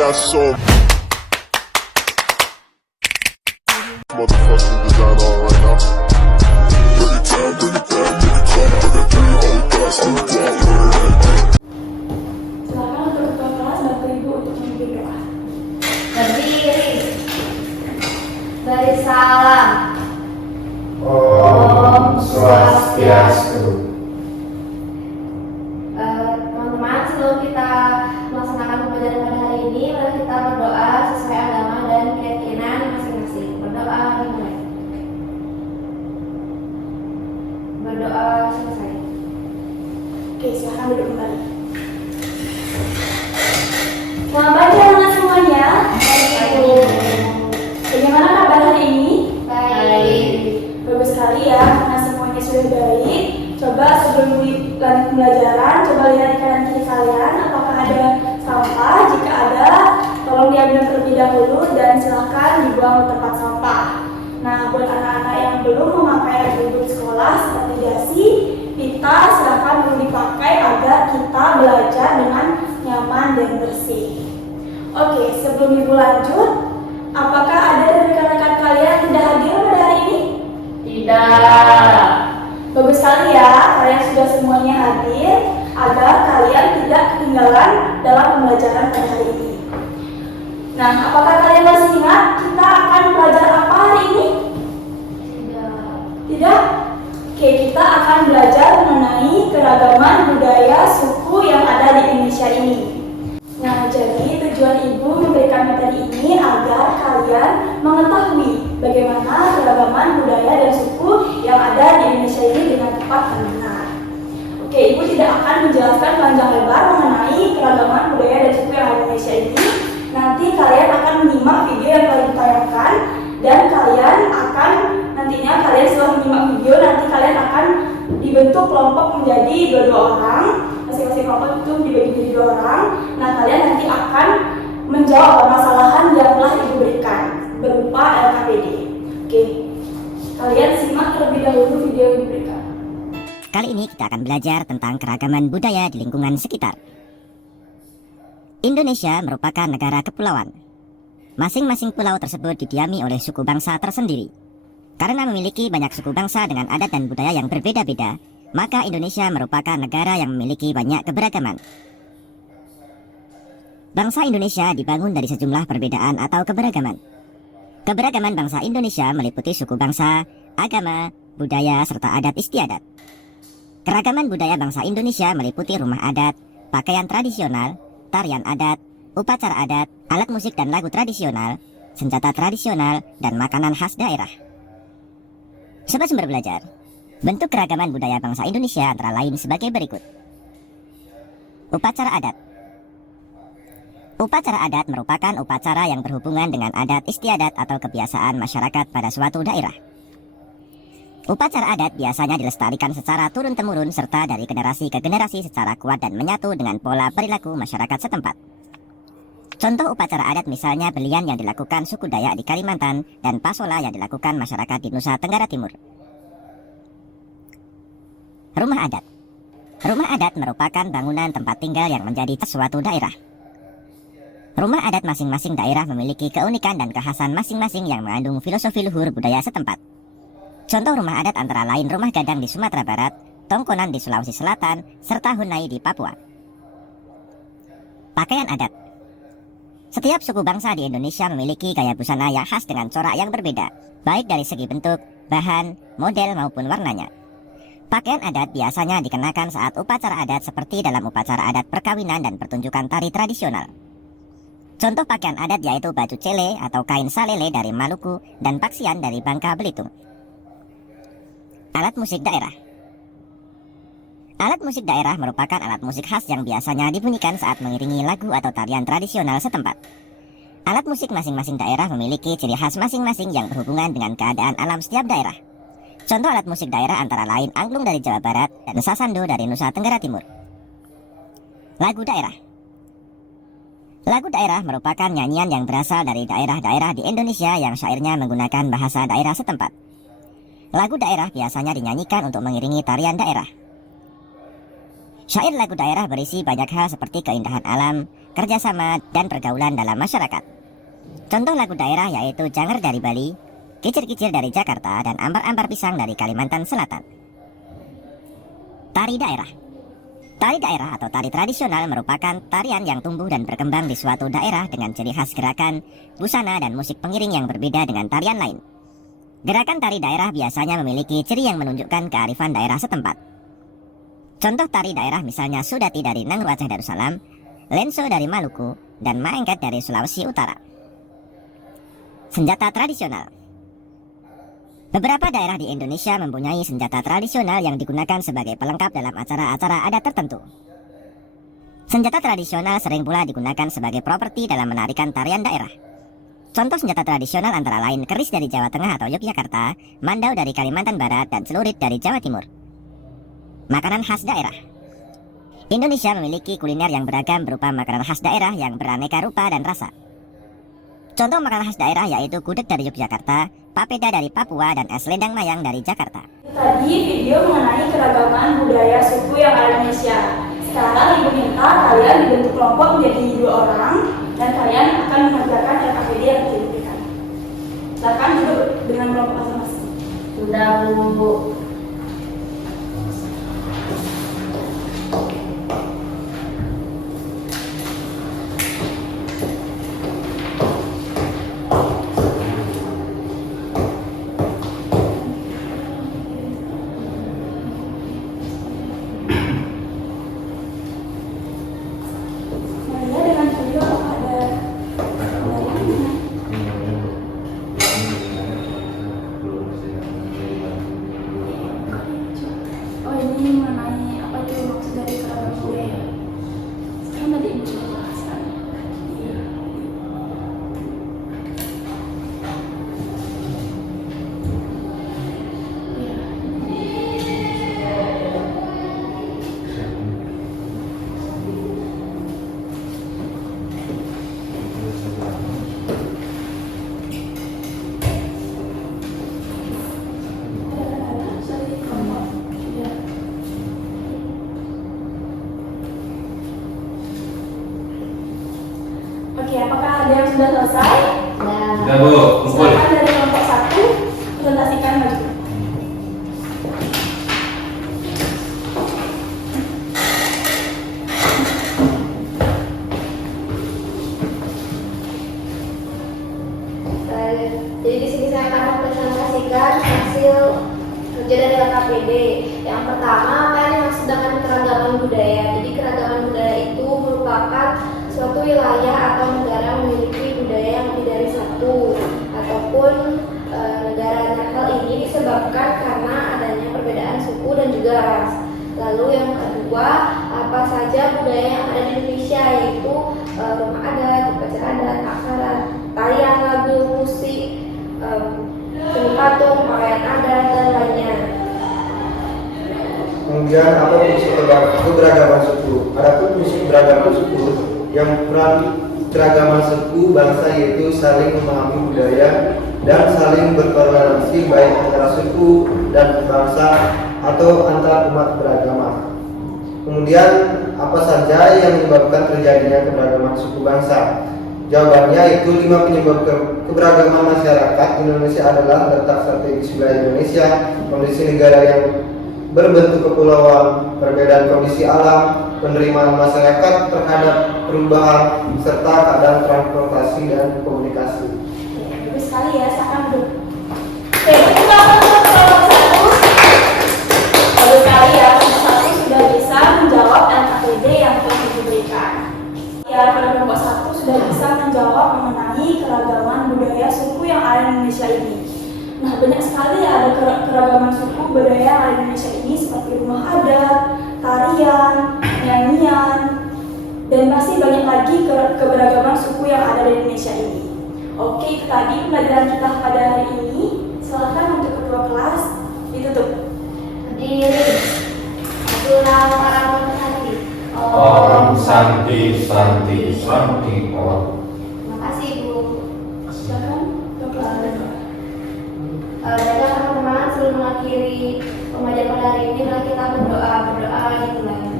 got so motherfucking design on right now. Bring it down, bring it down, make it clap. I got 3 old guys on the block. Silakan untuk ketua kelas Bapak Ibu untuk memimpin doa. Berdiri. Bersalam. Om Swastiastu. Teman-teman, sebelum kita melaksanakan pembelajaran pada hari ini, mari kita berdoa sesuai agama dan keyakinan masing-masing. Berdoa dimulai. Berdoa selesai. Oke, silakan duduk kembali. Selamat pagi anak semuanya. Bagaimana kabar hari ini? Baik. Bagus sekali ya, karena semuanya sudah baik. Coba sebelum lanjut pembelajaran, coba lihat di kanan kiri kalian apakah ada sampah. Jika ada, tolong diambil terlebih dahulu dan silakan dibuang ke tempat sampah. Nah, buat anak-anak yang belum memakai atribut sekolah seperti dasi, pita, silakan belum dipakai agar kita belajar dengan nyaman dan bersih. Oke, sebelum ibu lanjut, apakah ada dari rekan-rekan kalian yang tidak hadir pada hari ini? Tidak. Bagus sekali ya, kalian sudah semuanya hadir agar kalian tidak ketinggalan dalam pembelajaran pada hari ini. Nah, apakah kalian masih ingat kita akan belajar apa hari ini? Tidak. Tidak? Oke, kita akan belajar mengenai keragaman budaya suku yang ada di Indonesia ini. Nah, jadi tujuan ibu memberikan materi ini agar kalian mengetahui bagaimana keragaman budaya dan suku yang ada di Indonesia ini dengan tepat dan benar. Oke, ibu tidak akan menjelaskan panjang lebar mengenai keragaman budaya dan suku yang ada di Indonesia ini. Nanti kalian akan menyimak video yang telah ditayangkan dan kalian setelah menyimak video nanti kalian akan dibentuk kelompok menjadi 2 orang. Masing-masing kelompok itu dibagi menjadi 2 orang. Nah, kalian nanti akan menjawab permasalahan yang telah ibu berikan berupa LKPD. Oke, kalian simak terlebih dahulu video yang diberikan. Kali ini kita akan belajar tentang keragaman budaya di lingkungan sekitar. Indonesia merupakan negara kepulauan. Masing-masing pulau tersebut didiami oleh suku bangsa tersendiri. Karena memiliki banyak suku bangsa dengan adat dan budaya yang berbeda-beda, maka Indonesia merupakan negara yang memiliki banyak keberagaman. Bangsa Indonesia dibangun dari sejumlah perbedaan atau keberagaman. Keberagaman bangsa Indonesia meliputi suku bangsa, agama, budaya, serta adat istiadat. Keragaman budaya bangsa Indonesia meliputi rumah adat, pakaian tradisional, tarian adat, upacara adat, alat musik dan lagu tradisional, senjata tradisional, dan makanan khas daerah. Sobat Sumber Belajar, bentuk keragaman budaya bangsa Indonesia antara lain sebagai berikut. Upacara adat. Upacara adat merupakan upacara yang berhubungan dengan adat istiadat atau kebiasaan masyarakat pada suatu daerah. Upacara adat biasanya dilestarikan secara turun-temurun serta dari generasi ke generasi secara kuat dan menyatu dengan pola perilaku masyarakat setempat. Contoh upacara adat misalnya belian yang dilakukan suku Dayak di Kalimantan dan pasola yang dilakukan masyarakat di Nusa Tenggara Timur. Rumah adat. Rumah adat merupakan bangunan tempat tinggal yang menjadi suatu daerah. Rumah adat masing-masing daerah memiliki keunikan dan kekhasan masing-masing yang mengandung filosofi luhur budaya setempat. Contoh rumah adat antara lain Rumah Gadang di Sumatera Barat, Tongkonan di Sulawesi Selatan, serta Hunai di Papua. Pakaian adat. Setiap suku bangsa di Indonesia memiliki gaya busana yang khas dengan corak yang berbeda, baik dari segi bentuk, bahan, model maupun warnanya. Pakaian adat biasanya dikenakan saat upacara adat seperti dalam upacara adat perkawinan dan pertunjukan tari tradisional. Contoh pakaian adat yaitu baju cele atau kain salele dari Maluku dan paksian dari Bangka Belitung. Alat musik daerah. Alat musik daerah merupakan alat musik khas yang biasanya dibunyikan saat mengiringi lagu atau tarian tradisional setempat. Alat musik masing-masing daerah memiliki ciri khas masing-masing yang berhubungan dengan keadaan alam setiap daerah. Contoh alat musik daerah antara lain angklung dari Jawa Barat dan sasando dari Nusa Tenggara Timur. Lagu daerah. Lagu daerah merupakan nyanyian yang berasal dari daerah-daerah di Indonesia yang syairnya menggunakan bahasa daerah setempat. Lagu daerah biasanya dinyanyikan untuk mengiringi tarian daerah. Syair lagu daerah berisi banyak hal seperti keindahan alam, kerjasama, dan pergaulan dalam masyarakat. Contoh lagu daerah yaitu Janger dari Bali, Kicir-kicir dari Jakarta, dan Ampar-ampar pisang dari Kalimantan Selatan. Tari daerah. Tari daerah atau tari tradisional merupakan tarian yang tumbuh dan berkembang di suatu daerah dengan ciri khas gerakan, busana, dan musik pengiring yang berbeda dengan tarian lain. Gerakan tari daerah biasanya memiliki ciri yang menunjukkan kearifan daerah setempat. Contoh tari daerah misalnya Sudati dari Nangruaceh Darussalam, Lenso dari Maluku, dan Maengket dari Sulawesi Utara. Senjata tradisional. Beberapa daerah di Indonesia mempunyai senjata tradisional yang digunakan sebagai pelengkap dalam acara-acara adat tertentu. Senjata tradisional sering pula digunakan sebagai properti dalam menarikan tarian daerah. Contoh senjata tradisional antara lain keris dari Jawa Tengah atau Yogyakarta, mandau dari Kalimantan Barat, dan celurit dari Jawa Timur. Makanan khas daerah. Indonesia memiliki kuliner yang beragam berupa makanan khas daerah yang beraneka rupa dan rasa. Contoh makanan khas daerah yaitu gudeg dari Yogyakarta, papeda dari Papua, dan es lendang mayang dari Jakarta. Tadi video mengenai keragaman budaya suku yang ada di Indonesia. Sekarang Ibu minta kalian dibentuk kelompok menjadi 2 orang dan kalian akan mengerjakan LKPD yang diberikan. Silakan duduk dengan kelompok masing-masing. Sudah, Bu. Maria dengan video ada oh ini mengenai apa itu maksud dari keragaman budaya. Kan tadi Ibu sudah jelaskan. Oke, apakah ada yang sudah selesai? Sudah Bu, kumpul. Silakan dari kelompok 1 presentasikan maju. Jadi di sini saya akan mempresentasikan hasil kerja dari LKPD. Yang pertama, apa yang dimaksud dengan keragaman budaya? Jadi keragaman budaya itu merupakan suatu wilayah atau negara memiliki budaya yang lebih dari satu, ataupun negaranya. Hal ini disebabkan karena adanya perbedaan suku dan juga ras. Lalu yang kedua, apa saja budaya yang ada di Indonesia, yaitu rumah adat, upacara adat, aksara, tarian, lagu, musik, seni patung, pakaian adat, dan lainnya. Kemudian apa fungsi keberagaman suku? Adapun fungsi keberagaman suku yang peran keragaman suku bangsa yaitu saling memahami budaya dan saling bertoleransi baik antara suku dan bangsa atau antar umat beragama. Kemudian apa saja yang menyebabkan terjadinya keberagaman suku bangsa? Jawabannya itu 5 penyebab keberagaman masyarakat Indonesia adalah letak strategis wilayah Indonesia, kondisi negara yang berbentuk kepulauan, perbedaan kondisi alam, penerimaan masyarakat terhadap perubahan, serta keadaan transportasi dan komunikasi. Bagus sekali ya, silakan duduk. Oke, kita akan ke kelompok 1. Bagus sekali ya, kelompok 1 sudah bisa menjawab LKPD yang telah diberikan. Ya, pada kelompok 1 sudah bisa menjawab mengenai keragaman budaya suku yang ada di Indonesia ini. Nah, banyak sekali ada keragaman suku budaya yang ada di Indonesia ini seperti rumah adat, tarian, nyanyian, dan masih banyak lagi keberagaman suku yang ada di Indonesia ini. Oke, itu tadi pelajaran kita pada hari ini. Silakan untuk ketua kelas ditutup. Berdiri. Aturan para pemerhati. Om Santi Santi Santi Om. Terima kasih, Bu. Silakan ketua kelas. Baiklah teman-teman, sebelum mengakhiri pembelajaran pada hari ini, mari kita berdoa dimulai.